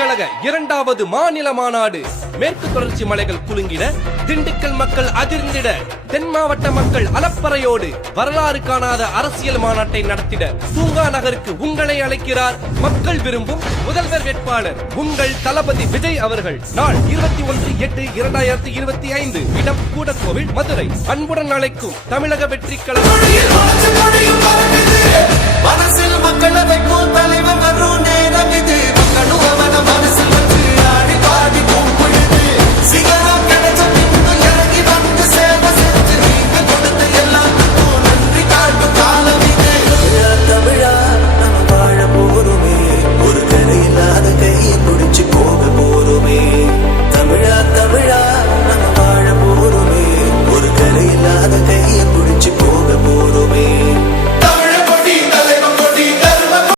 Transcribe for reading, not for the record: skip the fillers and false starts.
கழக 2வது மாநில மாநாடு. மேற்கு தொடர்ச்சி மலைகள் குலுங்கிட, திண்டுக்கல் மக்கள் அதிர்ந்திட, தென் மாவட்ட மக்கள் அலப்பறையோடு வரலாறு காணாத அரசியல் மாநாட்டை நடத்திட பூங்கா நகருக்கு உங்களை அழைக்கிறார் மக்கள் விரும்பும் முதல்வர் வேட்பாளர் உங்கள் தளபதி விஜய் அவர்கள். நாள் 21/8/2025. இடம் கூடக்கோவில், மதுரை. அன்புடன் அழைக்கும் தமிழக வெற்றி கழகம்.